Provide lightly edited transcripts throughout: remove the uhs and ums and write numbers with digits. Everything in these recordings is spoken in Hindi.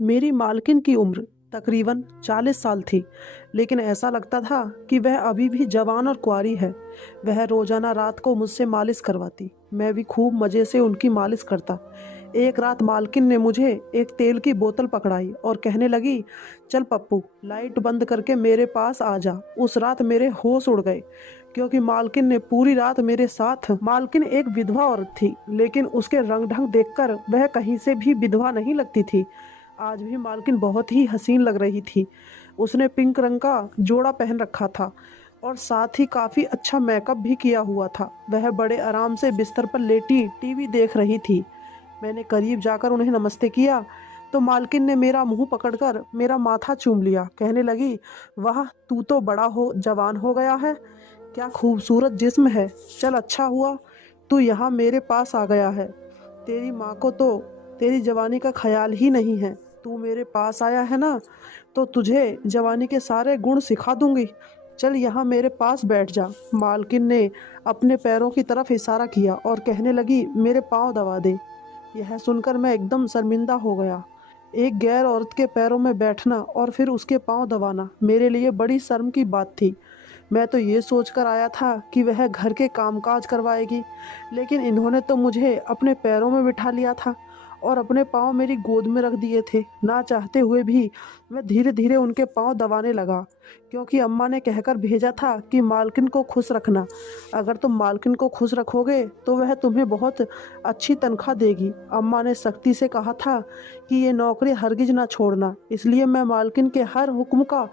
मेरी मालकिन की उम्र तकरीबन 40 साल थी, लेकिन ऐसा लगता था कि वह अभी भी जवान और कुंवारी है। वह रोजाना रात को मुझसे मालिश करवाती, मैं भी खूब मज़े से उनकी मालिश करता। एक रात मालकिन ने मुझे एक तेल की बोतल पकड़ाई और कहने लगी, चल पप्पू, लाइट बंद करके मेरे पास आ जा। उस रात मेरे होश उड़ गए, क्योंकि मालकिन ने पूरी रात मेरे साथ। मालकिन एक विधवा औरत थी, लेकिन उसके रंग ढंग देखकर वह कहीं से भी विधवा नहीं लगती थी। आज भी मालकिन बहुत ही हसीन लग रही थी। उसने पिंक रंग का जोड़ा पहन रखा था और साथ ही काफ़ी अच्छा मेकअप भी किया हुआ था। वह बड़े आराम से बिस्तर पर लेटी टीवी देख रही थी। मैंने करीब जाकर उन्हें नमस्ते किया तो मालकिन ने मेरा मुंह पकड़कर मेरा माथा चूम लिया। कहने लगी, वाह, तू तो बड़ा हो जवान हो गया है, क्या खूबसूरत जिस्म है। चल, अच्छा हुआ तू यहाँ मेरे पास आ गया है। तेरी माँ को तो तेरी जवानी का ख्याल ही नहीं है। तू मेरे पास आया है ना, तो तुझे जवानी के सारे गुण सिखा दूंगी। चल यहाँ मेरे पास बैठ जा। मालकिन ने अपने पैरों की तरफ इशारा किया और कहने लगी, मेरे पाँव दबा दे। यह सुनकर मैं एकदम शर्मिंदा हो गया। एक गैर औरत के पैरों में बैठना और फिर उसके पाँव दबाना मेरे लिए बड़ी शर्म की बात थी। मैं तो ये सोचकर आया था कि वह घर के कामकाज करवाएगी, लेकिन इन्होंने तो मुझे अपने पैरों में बिठा लिया था और अपने पाँव मेरी गोद में रख दिए थे। ना चाहते हुए भी मैं धीरे धीरे उनके पाँव दबाने लगा, क्योंकि अम्मा ने कहकर भेजा था कि मालकिन को खुश रखना। अगर तुम मालकिन को खुश रखोगे तो वह तुम्हें बहुत अच्छी तनख्वाह देगी। अम्मा ने सख्ती से कहा था कि ये नौकरी हरगिज ना छोड़ना। इसलिए मैं मालकिन के हर हुक्म का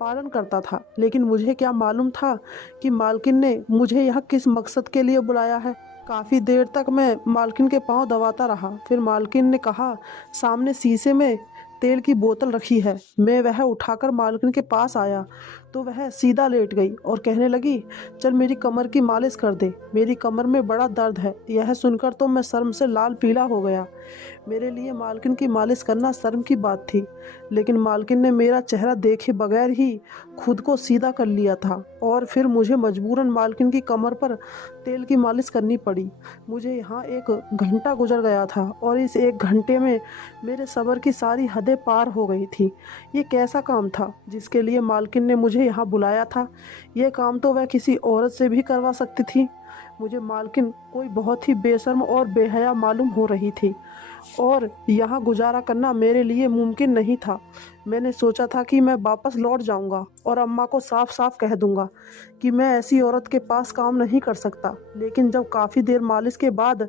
पालन करता था। लेकिन मुझे क्या मालूम था कि मालकिन ने मुझे यहाँ किस मकसद के लिए बुलाया है। काफ़ी देर तक मैं मालकिन के पाँव दबाता रहा। फिर मालकिन ने कहा, सामने शीशे में तेल की बोतल रखी है। मैं वह उठाकर मालकिन के पास आया तो वह सीधा लेट गई और कहने लगी, चल मेरी कमर की मालिश कर दे, मेरी कमर में बड़ा दर्द है। यह सुनकर तो मैं शर्म से लाल पीला हो गया। मेरे लिए मालकिन की मालिश करना शर्म की बात थी, लेकिन मालकिन ने मेरा चेहरा देखे बगैर ही खुद को सीधा कर लिया था और फिर मुझे मजबूरन मालकिन की कमर पर तेल की मालिश करनी पड़ी। मुझे यहाँ 1 घंटा गुजर गया था और इस 1 घंटे में मेरे सब्र की सारी हदें पार हो गई थी। ये कैसा काम था जिसके लिए मालकिन ने मुझे यहाँ बुलाया था? ये काम तो वह किसी औरत से भी करवा सकती थी। मुझे मालकिन कोई बहुत ही बेशर्म और बेहया मालूम हो रही थी और यहाँ गुजारा करना मेरे लिए मुमकिन नहीं था। मैंने सोचा था कि मैं वापस लौट जाऊंगा और अम्मा को साफ साफ कह दूंगा कि मैं ऐसी औरत के पास काम नहीं कर सकता। लेकिन जब काफ़ी देर मालिश के बाद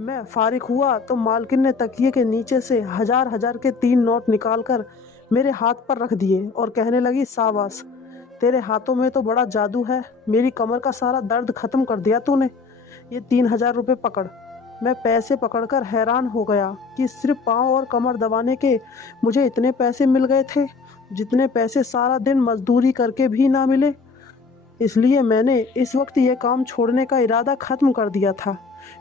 मैं फारिग हुआ तो मालकिन ने तकिए के नीचे से हजार हजार के 3 नोट निकाल कर मेरे हाथ पर रख दिए और कहने लगी, शाबाश, तेरे हाथों में तो बड़ा जादू है। मेरी कमर का सारा दर्द खत्म कर दिया तूने। ये 3,000 रुपये पकड़। मैं पैसे पकड़कर हैरान हो गया कि सिर्फ पाँव और कमर दबाने के मुझे इतने पैसे मिल गए थे, जितने पैसे सारा दिन मजदूरी करके भी ना मिले। इसलिए मैंने इस वक्त ये काम छोड़ने का इरादा ख़त्म कर दिया था,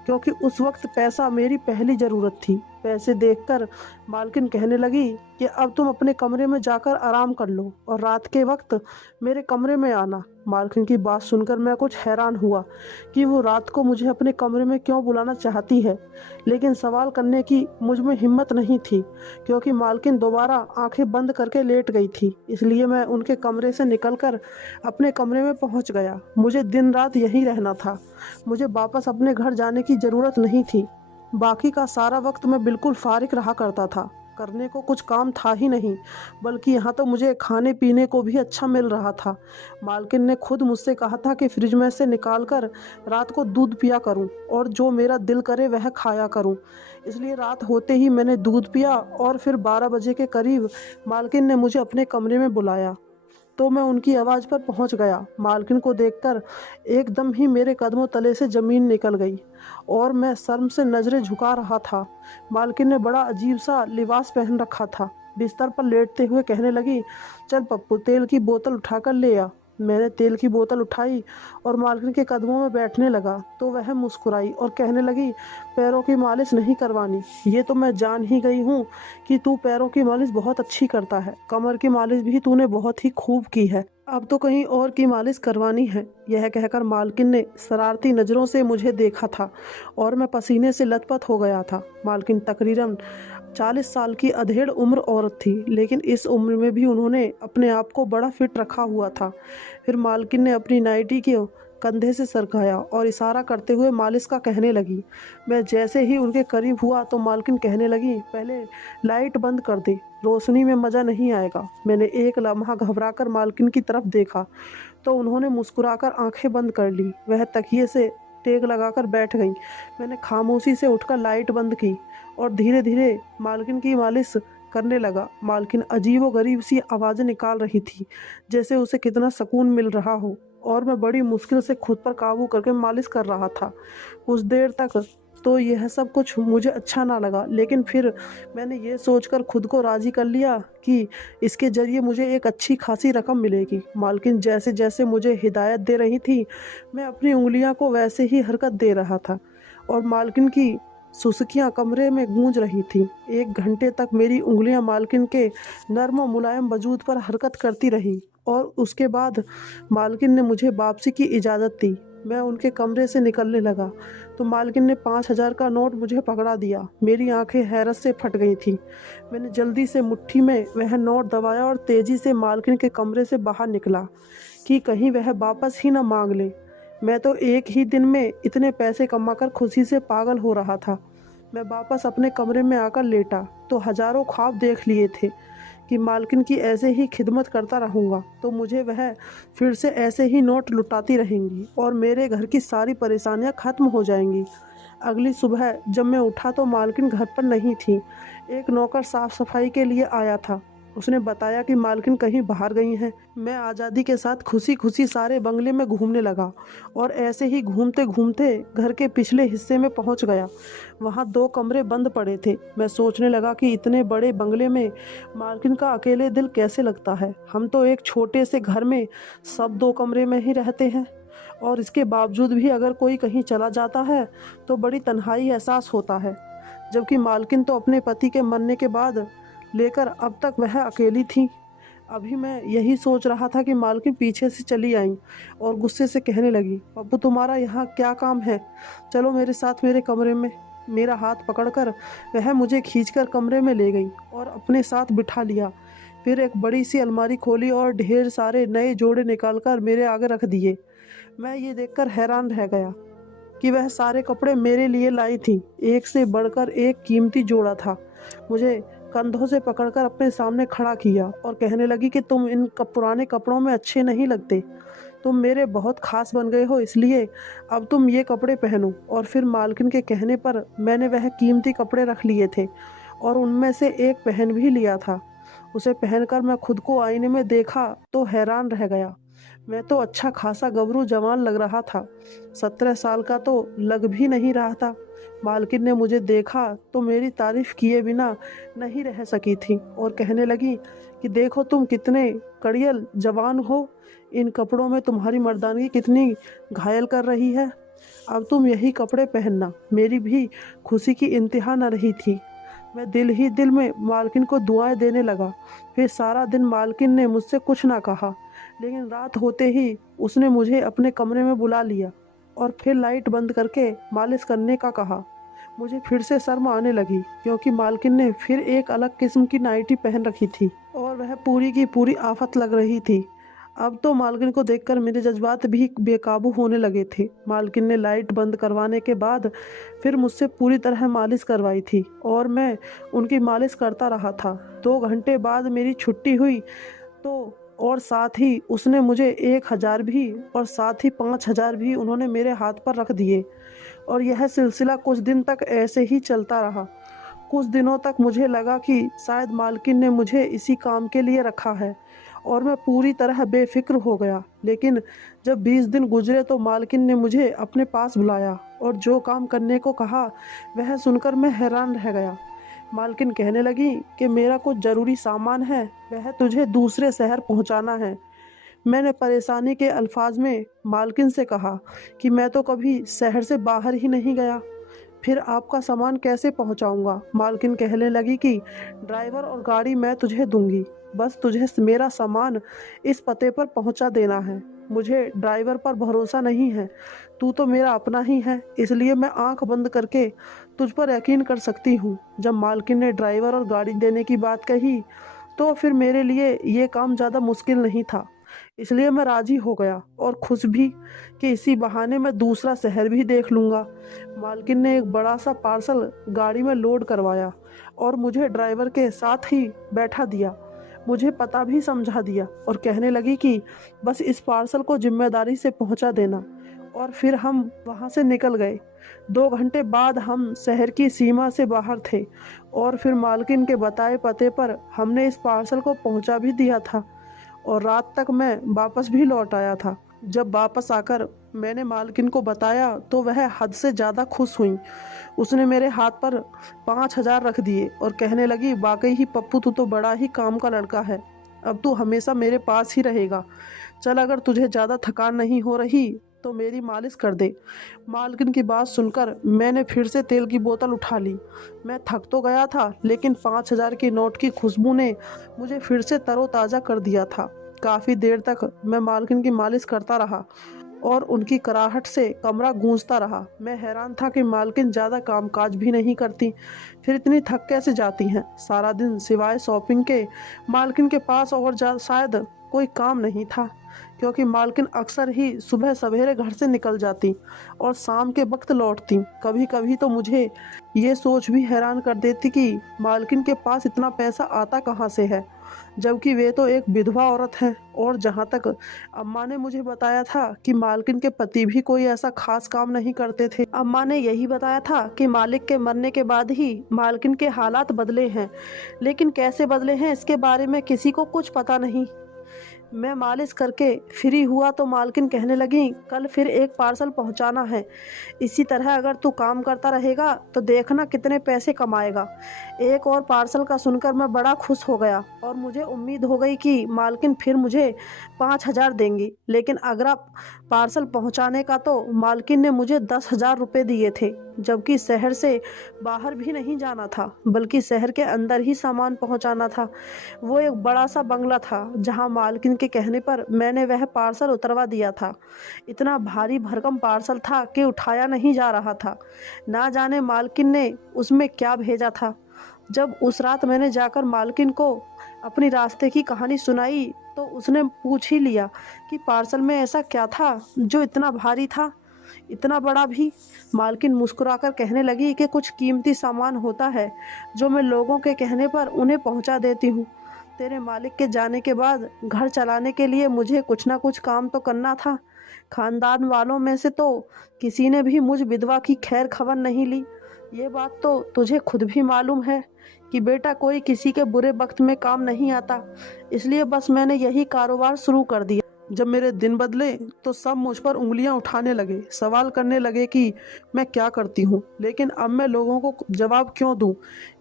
क्योंकि उस वक्त पैसा मेरी पहली ज़रूरत थी। पैसे देखकर मालकिन कहने लगी कि अब तुम अपने कमरे में जाकर आराम कर लो और रात के वक्त मेरे कमरे में आना। मालकिन की बात सुनकर मैं कुछ हैरान हुआ कि वो रात को मुझे अपने कमरे में क्यों बुलाना चाहती है, लेकिन सवाल करने की मुझ में हिम्मत नहीं थी, क्योंकि मालकिन दोबारा आंखें बंद करके लेट गई थी। इसलिए मैं उनके कमरे से निकलकर अपने कमरे में पहुंच गया। मुझे दिन रात यहीं रहना था। मुझे वापस अपने घर जाने की ज़रूरत नहीं थी। बाकी का सारा वक्त मैं बिल्कुल फारिग रहा करता था। करने को कुछ काम था ही नहीं, बल्कि यहाँ तो मुझे खाने पीने को भी अच्छा मिल रहा था। मालकिन ने खुद मुझसे कहा था कि फ्रिज में से निकाल कर रात को दूध पिया करूँ और जो मेरा दिल करे वह खाया करूँ। इसलिए रात होते ही मैंने दूध पिया और फिर 12 बजे के करीब मालकिन ने मुझे अपने कमरे में बुलाया तो मैं उनकी आवाज़ पर पहुंच गया। मालकिन को देखकर एकदम ही मेरे कदमों तले से ज़मीन निकल गई और मैं शर्म से नज़रें झुका रहा था। मालकिन ने बड़ा अजीब सा लिबास पहन रखा था। बिस्तर पर लेटते हुए कहने लगी, चल पप्पू, तेल की बोतल उठाकर ले आ। मैंने तेल की बोतल उठाई और मालकिन के कदमों में बैठने लगा तो वह मुस्कुराई और कहने लगी, पैरों की मालिश नहीं करवानी, ये तो मैं जान ही गई हूँ कि तू पैरों की मालिश बहुत अच्छी करता है। कमर की मालिश भी तूने बहुत ही खूब की है, अब तो कहीं और की मालिश करवानी है। यह कहकर मालकिन ने शरारती नज़रों से मुझे देखा था और मैं पसीने से लथपथ हो गया था। मालकिन तकरीबन 40 साल की अधेड़ उम्र औरत थी, लेकिन इस उम्र में भी उन्होंने अपने आप को बड़ा फिट रखा हुआ था। फिर मालकिन ने अपनी नाइटी के कंधे से सरकाया और इशारा करते हुए मालिश का कहने लगी। मैं जैसे ही उनके करीब हुआ तो मालकिन कहने लगी, पहले लाइट बंद कर दे, रोशनी में मज़ा नहीं आएगा। मैंने एक लम्हा घबराकर मालकिन की तरफ देखा तो उन्होंने मुस्कुराकर आंखें बंद कर ली। वह तकिए से टेक लगाकर बैठ गईं। मैंने खामोशी से उठकर लाइट बंद की और धीरे धीरे मालकिन की मालिश करने लगा। मालकिन अजीबो-गरीब सी आवाज़ें निकाल रही थी, जैसे उसे कितना सुकून मिल रहा हो, और मैं बड़ी मुश्किल से खुद पर काबू करके मालिश कर रहा था। कुछ देर तक तो यह सब कुछ मुझे अच्छा ना लगा, लेकिन फिर मैंने ये सोचकर खुद को राज़ी कर लिया कि इसके ज़रिए मुझे एक अच्छी खासी रकम मिलेगी। मालकिन जैसे जैसे मुझे हिदायत दे रही थी, मैं अपनी उँगलियों को वैसे ही हरकत दे रहा था और मालकिन की सुसुकियाँ कमरे में गूंज रही थीं। 1 घंटे तक मेरी उँगलियाँ मालकिन के नर्म और मुलायम वजूद पर हरकत करती रहीं और उसके बाद मालकिन ने मुझे वापसी की इजाज़त दी। मैं उनके कमरे से निकलने लगा तो मालकिन ने 5,000 का नोट मुझे पकड़ा दिया। मेरी आंखें हैरत से फट गई थीं। मैंने जल्दी से मुट्ठी में वह नोट दबाया और तेज़ी से मालकिन के कमरे से बाहर निकला कि कहीं वह वापस ही न मांग ले। मैं तो एक ही दिन में इतने पैसे कमाकर खुशी से पागल हो रहा था। मैं वापस अपने कमरे में आकर लेटा तो हज़ारों ख्वाब देख लिए थे कि मालकिन की ऐसे ही खिदमत करता रहूँगा तो मुझे वह फिर से ऐसे ही नोट लुटाती रहेंगी और मेरे घर की सारी परेशानियाँ ख़त्म हो जाएंगी। अगली सुबह जब मैं उठा तो मालकिन घर पर नहीं थी। एक नौकर साफ़ सफाई के लिए आया था। उसने बताया कि मालकिन कहीं बाहर गई हैं। मैं आज़ादी के साथ खुशी खुशी सारे बंगले में घूमने लगा और ऐसे ही घूमते घूमते घर के पिछले हिस्से में पहुंच गया। वहां 2 कमरे बंद पड़े थे। मैं सोचने लगा कि इतने बड़े बंगले में मालकिन का अकेले दिल कैसे लगता है। हम तो एक छोटे से घर में सब 2 कमरे में ही रहते हैं और इसके बावजूद भी अगर कोई कहीं चला जाता है तो बड़ी तन्हाई एहसास होता है, जबकि मालकिन तो अपने पति के मरने के बाद लेकर अब तक वह अकेली थी। अभी मैं यही सोच रहा था कि मालकिन पीछे से चली आईं और गुस्से से कहने लगी, पप्पू तुम्हारा यहाँ क्या काम है, चलो मेरे साथ मेरे कमरे में। मेरा हाथ पकड़कर वह मुझे खींचकर कमरे में ले गई और अपने साथ बिठा लिया। फिर एक बड़ी सी अलमारी खोली और ढेर सारे नए जोड़े निकालकर मेरे आगे रख दिए। मैं ये देखकर हैरान रह गया कि वह सारे कपड़े मेरे लिए लाई थी। एक से बढ़कर एक कीमती जोड़ा था। मुझे कंधों से पकड़कर अपने सामने खड़ा किया और कहने लगी कि तुम इन पुराने कपड़ों में अच्छे नहीं लगते, तुम मेरे बहुत खास बन गए हो, इसलिए अब तुम ये कपड़े पहनो। और फिर मालकिन के कहने पर मैंने वह कीमती कपड़े रख लिए थे और उनमें से एक पहन भी लिया था। उसे पहनकर मैं खुद को आईने में देखा तो हैरान रह गया। मैं तो अच्छा खासा गबरू जवान लग रहा था। 17 साल का तो लग भी नहीं रहा था। मालकिन ने मुझे देखा तो मेरी तारीफ किए बिना नहीं रह सकी थी और कहने लगी कि देखो तुम कितने कड़ियल जवान हो, इन कपड़ों में तुम्हारी मर्दानगी कितनी घायल कर रही है। अब तुम यही कपड़े पहनना। मेरी भी खुशी की इंतहा न रही थी। मैं दिल ही दिल में मालकिन को दुआएं देने लगा। फिर सारा दिन मालकिन ने मुझसे कुछ ना कहा, लेकिन रात होते ही उसने मुझे अपने कमरे में बुला लिया और फिर लाइट बंद करके मालिश करने का कहा। मुझे फिर से शर्म आने लगी क्योंकि मालकिन ने फिर एक अलग किस्म की नाइटी पहन रखी थी और वह पूरी की पूरी आफत लग रही थी। अब तो मालकिन को देखकर मेरे जज्बात भी बेकाबू होने लगे थे। मालकिन ने लाइट बंद करवाने के बाद फिर मुझसे पूरी तरह मालिश करवाई थी और मैं उनकी मालिश करता रहा था। 2 घंटे बाद मेरी छुट्टी हुई तो और साथ ही उसने मुझे 1,000 भी और साथ ही 5,000 भी उन्होंने मेरे हाथ पर रख दिए और यह सिलसिला कुछ दिन तक ऐसे ही चलता रहा। कुछ दिनों तक मुझे लगा कि शायद मालकिन ने मुझे इसी काम के लिए रखा है और मैं पूरी तरह बेफिक्र हो गया। लेकिन जब 20 दिन गुजरे तो मालकिन ने मुझे अपने पास बुलाया और जो काम करने को कहा वह सुनकर मैं हैरान रह गया। मालकिन कहने लगी कि मेरा कुछ ज़रूरी सामान है, वह तुझे दूसरे शहर पहुंचाना है। मैंने परेशानी के अल्फाज में मालकिन से कहा कि मैं तो कभी शहर से बाहर ही नहीं गया, फिर आपका सामान कैसे पहुंचाऊंगा। मालकिन कहने लगी कि ड्राइवर और गाड़ी मैं तुझे दूंगी, बस तुझे मेरा सामान इस पते पर पहुंचा देना है। मुझे ड्राइवर पर भरोसा नहीं है। तू तो मेरा अपना ही है, इसलिए मैं आंख बंद करके तुझ पर यकीन कर सकती हूँ। जब मालकिन ने ड्राइवर और गाड़ी देने की बात कही तो फिर मेरे लिए ये काम ज़्यादा मुश्किल नहीं था, इसलिए मैं राज़ी हो गया और खुश भी कि इसी बहाने मैं दूसरा शहर भी देख लूँगा। मालकिन ने एक बड़ा सा पार्सल गाड़ी में लोड करवाया और मुझे ड्राइवर के साथ ही बैठा दिया। मुझे पता भी समझा दिया और कहने लगी कि बस इस पार्सल को जिम्मेदारी से पहुंचा देना। और फिर हम वहां से निकल गए। 2 घंटे बाद हम शहर की सीमा से बाहर थे और फिर मालकिन के बताए पते पर हमने इस पार्सल को पहुंचा भी दिया था और रात तक मैं वापस भी लौट आया था। जब वापस आकर मैंने मालकिन को बताया तो वह हद से ज़्यादा खुश हुई। उसने मेरे हाथ पर 5,000 रख दिए और कहने लगी, वाकई ही पप्पू, तू तो बड़ा ही काम का लड़का है। अब तू हमेशा मेरे पास ही रहेगा। चल, अगर तुझे ज़्यादा थकान नहीं हो रही तो मेरी मालिश कर दे। मालकिन की बात सुनकर मैंने फिर से तेल की बोतल उठा ली। मैं थक तो गया था, लेकिन 5,000 की नोट की खुशबू ने मुझे फिर से तरोताज़ा कर दिया था। काफ़ी देर तक मैं मालकिन की मालिश करता रहा और उनकी कराहट से कमरा गूंजता रहा। मैं हैरान था कि मालकिन ज़्यादा कामकाज भी नहीं करती, फिर इतनी थक कैसे जाती हैं। सारा दिन सिवाय शॉपिंग के मालकिन के पास और शायद कोई काम नहीं था, क्योंकि मालकिन अक्सर ही सुबह सवेरे घर से निकल जाती और शाम के वक्त लौटती। कभी कभी तो मुझे ये सोच भी हैरान कर देती कि मालकिन के पास इतना पैसा आता कहाँ से है, जबकि वे तो एक विधवा औरत हैं। और जहाँ तक अम्मा ने मुझे बताया था कि मालकिन के पति भी कोई ऐसा खास काम नहीं करते थे। अम्मा ने यही बताया था कि मालिक के मरने के बाद ही मालकिन के हालात बदले हैं, लेकिन कैसे बदले हैं इसके बारे में किसी को कुछ पता नहीं। मैं मालिश करके फ्री हुआ तो मालकिन कहने लगी, कल फिर एक पार्सल पहुंचाना है। इसी तरह अगर तू काम करता रहेगा तो देखना कितने पैसे कमाएगा। एक और पार्सल का सुनकर मैं बड़ा खुश हो गया और मुझे उम्मीद हो गई कि मालकिन फिर मुझे 5,000 देंगी। लेकिन अगला पार्सल पहुंचाने का तो मालकिन ने मुझे 10,000 रुपये दिए थे, जबकि शहर से बाहर भी नहीं जाना था, बल्कि शहर के अंदर ही सामान पहुंचाना था। वो एक बड़ा सा बंगला था जहां मालकिन के कहने पर मैंने वह पार्सल उतरवा दिया था। इतना भारी भरकम पार्सल था कि उठाया नहीं जा रहा था। ना जाने मालकिन ने उसमें क्या भेजा था। जब उस रात मैंने जाकर मालकिन को अपनी रास्ते की कहानी सुनाई तो उसने पूछ ही लिया कि पार्सल में ऐसा क्या था जो इतना भारी था, इतना बड़ा भी। मालकिन मुस्कुराकर कहने लगी कि कुछ कीमती सामान होता है जो मैं लोगों के कहने पर उन्हें पहुंचा देती हूँ। तेरे मालिक के जाने के बाद घर चलाने के लिए मुझे कुछ ना कुछ काम तो करना था। खानदान वालों में से तो किसी ने भी मुझ विधवा की खैर खबर नहीं ली। ये बात तो तुझे खुद भी मालूम है कि बेटा कोई किसी के बुरे वक्त में काम नहीं आता, इसलिए बस मैंने यही कारोबार शुरू कर दिया। जब मेरे दिन बदले तो सब मुझ पर उंगलियां उठाने लगे, सवाल करने लगे कि मैं क्या करती हूँ, लेकिन अब मैं लोगों को जवाब क्यों दूँ।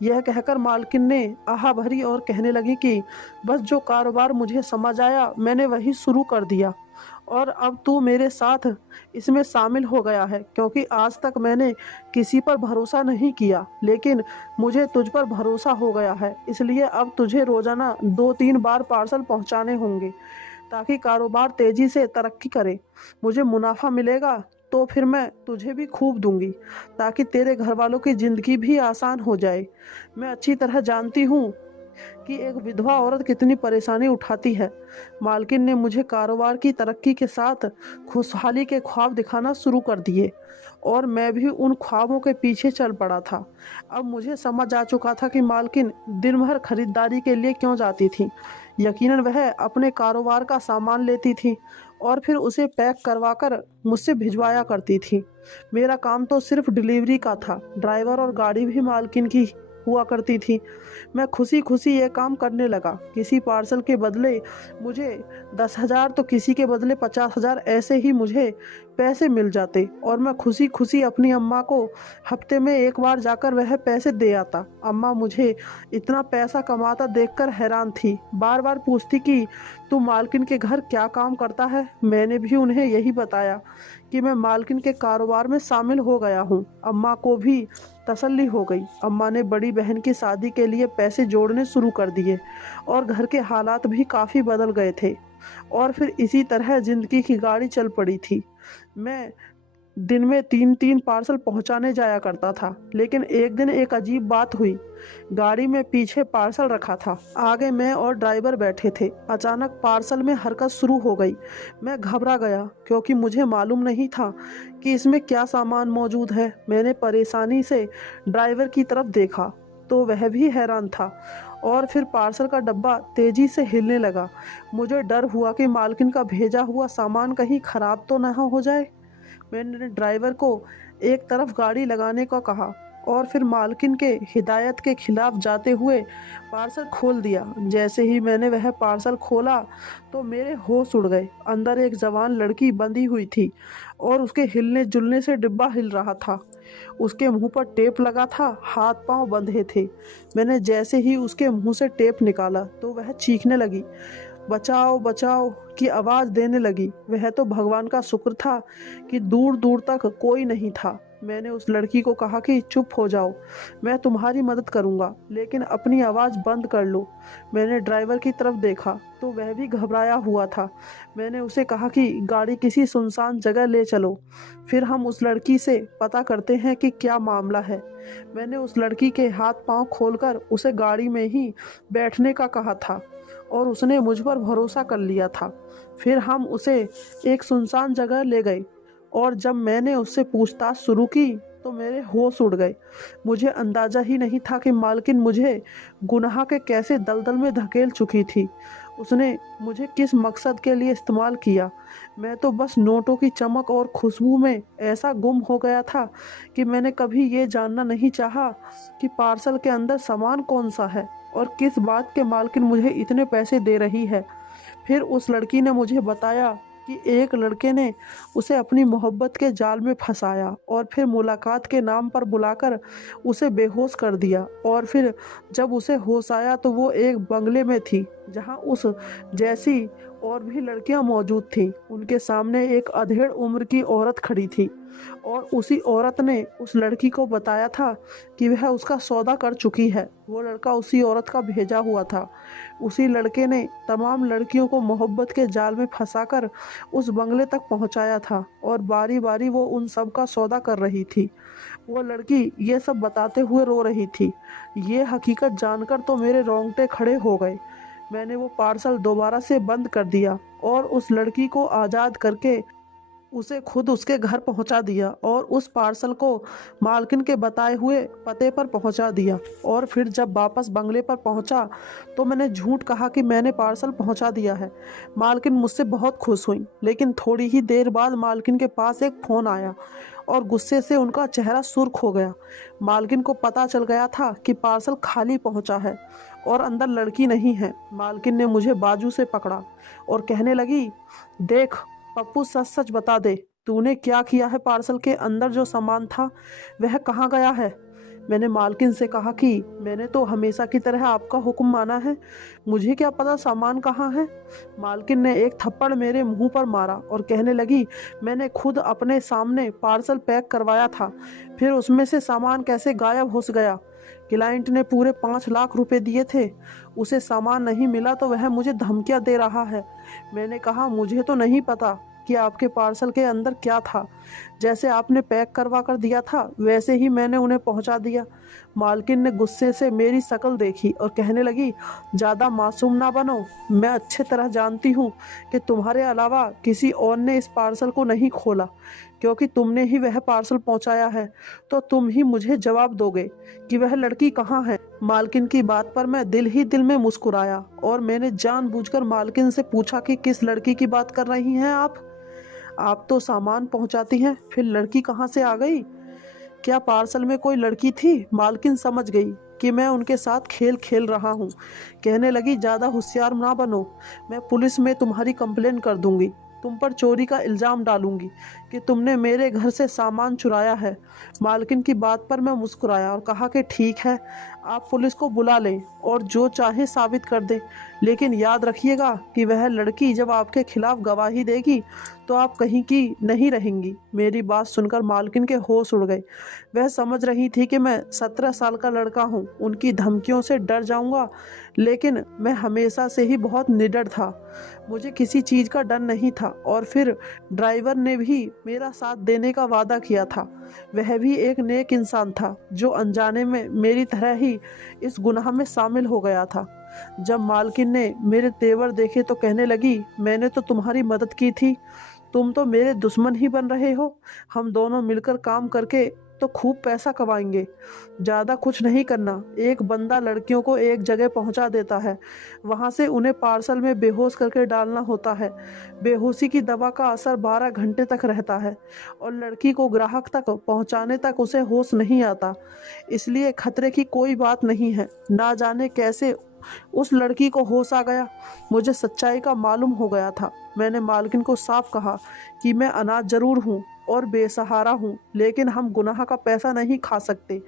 यह कहकर मालकिन ने आह भरी और कहने लगी कि बस जो कारोबार मुझे समझ आया मैंने वही शुरू कर दिया और अब तू मेरे साथ इसमें शामिल हो गया है, क्योंकि आज तक मैंने किसी पर भरोसा नहीं किया, लेकिन मुझे तुझ पर भरोसा हो गया है। इसलिए अब तुझे रोज़ाना 2-3 बार पार्सल पहुंचाने होंगे ताकि कारोबार तेज़ी से तरक्की करे। मुझे मुनाफा मिलेगा तो फिर मैं तुझे भी खूब दूंगी ताकि तेरे घर वालों की ज़िंदगी भी आसान हो जाए। मैं अच्छी तरह जानती हूँ कि एक विधवा औरत कितनी परेशानी उठाती है। मालकिन ने मुझे कारोबार की तरक्की के साथ खुशहाली के ख्वाब दिखाना शुरू कर दिए और मैं भी उन ख्वाबों के पीछे चल पड़ा था। अब मुझे समझ आ चुका था कि मालकिन दिन भर खरीदारी के लिए क्यों जाती थी। यकीनन वह अपने कारोबार का सामान लेती थी और फिर उसे पैक करवाकर मुझसे भिजवाया करती थी। मेरा काम तो सिर्फ डिलीवरी का था। ड्राइवर और गाड़ी भी मालकिन की हुआ करती थी। मैं खुशी खुशी ये काम करने लगा। किसी पार्सल के बदले मुझे 10,000 तो किसी के बदले 50,000 ऐसे ही मुझे पैसे मिल जाते और मैं खुशी खुशी अपनी अम्मा को हफ्ते में एक बार जाकर वह पैसे दे आता। अम्मा मुझे इतना पैसा कमाता देखकर हैरान थी। बार बार पूछती कि तू मालकिन के घर क्या काम करता है। मैंने भी उन्हें यही बताया कि मैं मालकिन के कारोबार में शामिल हो गया हूँ। अम्मा को भी तसल्ली हो गई। अम्मा ने बड़ी बहन की शादी के लिए पैसे जोड़ने शुरू कर दिए और घर के हालात भी काफ़ी बदल गए थे। और फिर इसी तरह ज़िंदगी की गाड़ी चल पड़ी थी। मैं दिन में 3-3 पार्सल पहुंचाने जाया करता था, लेकिन एक दिन एक अजीब बात हुई। गाड़ी में पीछे पार्सल रखा था, आगे मैं और ड्राइवर बैठे थे। अचानक पार्सल में हरकत शुरू हो गई। मैं घबरा गया क्योंकि मुझे मालूम नहीं था कि इसमें क्या सामान मौजूद है। मैंने परेशानी से ड्राइवर की तरफ देखा तो वह भी हैरान था। और फिर पार्सल का डब्बा तेजी से हिलने लगा। मुझे डर हुआ कि मालकिन का भेजा हुआ सामान कहीं खराब तो ना हो जाए। मैंने ड्राइवर को एक तरफ गाड़ी लगाने को कहा और फिर मालकिन के हिदायत के खिलाफ जाते हुए पार्सल खोल दिया। जैसे ही मैंने वह पार्सल खोला तो मेरे होश उड़ गए। अंदर एक जवान लड़की बंधी हुई थी और उसके हिलने जुलने से डिब्बा हिल रहा था। उसके मुंह पर टेप लगा था, हाथ पांव बंधे थे। मैंने जैसे ही उसके मुंह से टेप निकाला तो वह चीखने लगी, बचाओ बचाओ की आवाज़ देने लगी। वह तो भगवान का शुक्र था कि दूर दूर तक कोई नहीं था। मैंने उस लड़की को कहा कि चुप हो जाओ, मैं तुम्हारी मदद करूंगा, लेकिन अपनी आवाज़ बंद कर लो। मैंने ड्राइवर की तरफ देखा तो वह भी घबराया हुआ था। मैंने उसे कहा कि गाड़ी किसी सुनसान जगह ले चलो, फिर हम उस लड़की से पता करते हैं कि क्या मामला है। मैंने उस लड़की के हाथ पांव खोलकर उसे गाड़ी में ही बैठने का कहा था और उसने मुझ पर भरोसा कर लिया था। फिर हम उसे एक सुनसान जगह ले गए और जब मैंने उससे पूछताछ शुरू की तो मेरे होश उड़ गए। मुझे अंदाजा ही नहीं था कि मालकिन मुझे गुनाह के कैसे दलदल में धकेल चुकी थी। उसने मुझे किस मकसद के लिए इस्तेमाल किया। मैं तो बस नोटों की चमक और खुशबू में ऐसा गुम हो गया था कि मैंने कभी ये जानना नहीं चाहा कि पार्सल के अंदर सामान कौन सा है और किस बात के मालकिन मुझे इतने पैसे दे रही है। फिर उस लड़की ने मुझे बताया कि एक लड़के ने उसे अपनी मोहब्बत के जाल में फंसाया और फिर मुलाकात के नाम पर बुलाकर उसे बेहोश कर दिया। और फिर जब उसे होश आया तो वो एक बंगले में थी जहां उस जैसी और भी लड़कियां मौजूद थीं। उनके सामने एक अधेड़ उम्र की औरत खड़ी थी और उसी औरत ने उस लड़की को बताया था कि वह उसका सौदा कर चुकी है। वो लड़का उसी औरत का भेजा हुआ था। उसी लड़के ने तमाम लड़कियों को मोहब्बत के जाल में फंसाकर उस बंगले तक पहुंचाया था और बारी बारी वो उन सब का सौदा कर रही थी। वो लड़की ये सब बताते हुए रो रही थी। ये हकीकत जानकर तो मेरे रोंगटे खड़े हो गए। मैंने वो पार्सल दोबारा से बंद कर दिया और उस लड़की को आज़ाद करके उसे खुद उसके घर पहुंचा दिया और उस पार्सल को मालकिन के बताए हुए पते पर पहुंचा दिया। और फिर जब वापस बंगले पर पहुंचा तो मैंने झूठ कहा कि मैंने पार्सल पहुंचा दिया है। मालकिन मुझसे बहुत खुश हुई, लेकिन थोड़ी ही देर बाद मालकिन के पास एक फ़ोन आया और गुस्से से उनका चेहरा सुर्ख हो गया। मालकिन को पता चल गया था कि पार्सल खाली पहुंचा है और अंदर लड़की नहीं है। मालकिन ने मुझे बाजू से पकड़ा और कहने लगी, देख पप्पू, सच सच बता दे, तूने क्या किया है? पार्सल के अंदर जो सामान था वह कहाँ गया है? मैंने मालकिन से कहा कि मैंने तो हमेशा की तरह आपका हुक्म माना है, मुझे क्या पता सामान कहाँ है। मालकिन ने एक थप्पड़ मेरे मुंह पर मारा और कहने लगी, मैंने खुद अपने सामने पार्सल पैक करवाया था, फिर उसमें से सामान कैसे गायब हो गया? क्लाइंट ने पूरे 5 लाख रुपए दिए थे, उसे सामान नहीं मिला तो वह मुझे धमकियां दे रहा है। मैंने कहा, मुझे तो नहीं पता कि आपके पार्सल के अंदर क्या था। जैसे आपने पैक करवा कर दिया था वैसे ही मैंने उन्हें पहुंचा दिया। मालकिन ने गुस्से से मेरी शक्ल देखी और कहने लगी, ज़्यादा मासूम ना बनो, मैं अच्छे तरह जानती हूँ कि तुम्हारे अलावा किसी और ने इस पार्सल को नहीं खोला, क्योंकि तुमने ही वह पार्सल पहुंचाया है, तो तुम ही मुझे जवाब दोगे कि वह लड़की कहाँ है। मालकिन की बात पर मैं दिल ही दिल में मुस्कुराया और मैंने जानबूझकर मालकिन से पूछा कि किस लड़की की बात कर रही हैं आप तो सामान पहुंचाती हैं, फिर लड़की कहाँ से आ गई? क्या पार्सल में कोई लड़की थी? मालकिन समझ गई कि मैं उनके साथ खेल खेल रहा हूँ। कहने लगी, ज़्यादा होशियार ना बनो, मैं पुलिस में तुम्हारी कंप्लेन कर दूंगी, तुम पर चोरी का इल्ज़ाम डालूंगी कि तुमने मेरे घर से सामान चुराया है। मालकिन की बात पर मैं मुस्कुराया और कहा कि ठीक है, आप पुलिस को बुला लें और जो चाहे साबित कर दें, लेकिन याद रखिएगा कि वह लड़की जब आपके खिलाफ गवाही देगी तो आप कहीं की नहीं रहेंगी। मेरी बात सुनकर मालकिन के होश उड़ गए। वह समझ रही थी कि मैं 17 साल का लड़का हूँ, उनकी धमकियों से डर जाऊंगा, लेकिन मैं हमेशा से ही बहुत निडर था। मुझे किसी चीज़ का डर नहीं था। और फिर ड्राइवर ने भी मेरा साथ देने का वादा किया था। वह भी एक नेक इंसान था जो अनजाने में मेरी तरह ही इस गुनाह में शामिल हो गया था। जब मालकिन ने मेरे तेवर देखे तो कहने लगी, मैंने तो तुम्हारी मदद की थी, तुम तो मेरे दुश्मन ही बन रहे हो। हम दोनों मिलकर काम करके तो खूब पैसा कमाएंगे। ज़्यादा कुछ नहीं करना, एक बंदा लड़कियों को एक जगह पहुंचा देता है, वहां से उन्हें पार्सल में बेहोश करके डालना होता है। बेहोशी की दवा का असर 12 घंटे तक रहता है और लड़की को ग्राहक तक पहुंचाने तक उसे होश नहीं आता। इसलिए खतरे की कोई बात नहीं है। ना जाने कैसे उस लड़की को होश आ गया। मुझे सच्चाई का मालूम हो गया था। मैंने मालकिन को साफ कहा कि मैं अनाथ जरूर हूँ और बेसहारा हूँ, लेकिन हम गुनाह का पैसा नहीं खा सकते।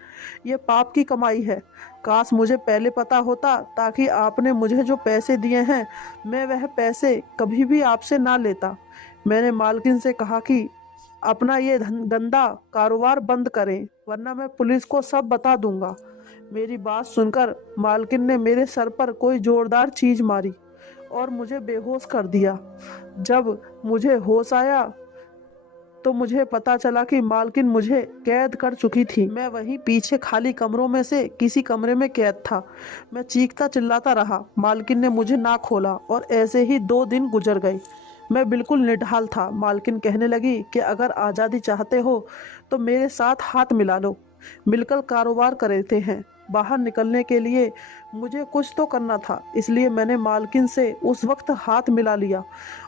ये पाप की कमाई है। काश मुझे पहले पता होता, ताकि आपने मुझे जो पैसे दिए हैं मैं वह पैसे कभी भी आपसे ना लेता। मैंने मालकिन से कहा कि अपना ये गंदा कारोबार बंद करें, वरना मैं पुलिस को सब बता दूंगा। मेरी बात सुनकर मालकिन ने मेरे सर पर कोई जोरदार चीज मारी और मुझे बेहोश कर दिया। जब मुझे होश आया तो मुझे पता चला कि मालकिन मुझे कैद कर चुकी थी। मैं वहीं पीछे खाली कमरों में से किसी कमरे में कैद था। मैं चीखता चिल्लाता रहा। मालकिन ने मुझे ना खोला और ऐसे ही 2 दिन गुजर गए। मैं बिल्कुल निढाल था। मालकिन कहने लगी कि अगर आज़ादी चाहते हो तो मेरे साथ हाथ मिला लो, मिलकर कारोबार करते हैं। बाहर निकलने के लिए मुझे कुछ तो करना था, इसलिए मैंने मालकिन से उस वक्त हाथ मिला लिया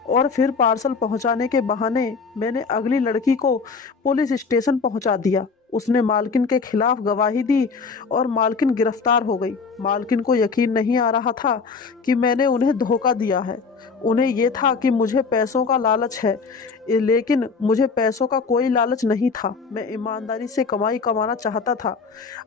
और फिर पार्सल पहुंचाने के बहाने मैंने अगली लड़की को पुलिस स्टेशन पहुंचा दिया। उसने मालकिन के खिलाफ गवाही दी और मालकिन गिरफ्तार हो गई। मालकिन को यकीन नहीं आ रहा था कि मैंने उन्हें धोखा दिया है। उन्हें यह था कि मुझे पैसों का लालच है, लेकिन मुझे पैसों का कोई लालच नहीं था। मैं ईमानदारी से कमाई कमाना चाहता था।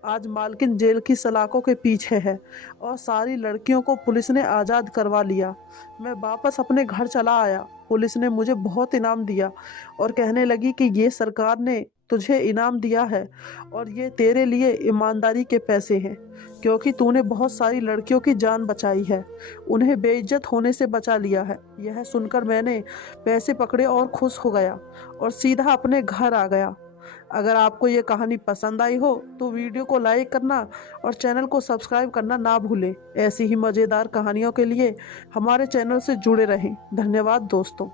आज मालकिन जेल की सलाखों के पीछे है और सारी लड़कियों को पुलिस ने आज़ाद करवा लिया। मैं वापस अपने घर चला आया। पुलिस ने मुझे बहुत इनाम दिया और कहने लगी कि ये सरकार ने तुझे इनाम दिया है और ये तेरे लिए ईमानदारी के पैसे हैं, क्योंकि तूने बहुत सारी लड़कियों की जान बचाई है, उन्हें बेइज्जत होने से बचा लिया है। यह सुनकर मैंने पैसे पकड़े और खुश हो गया और सीधा अपने घर आ गया। अगर आपको ये कहानी पसंद आई हो तो वीडियो को लाइक करना और चैनल को सब्सक्राइब करना ना भूलें। ऐसी ही मज़ेदार कहानियों के लिए हमारे चैनल से जुड़े रहें। धन्यवाद दोस्तों।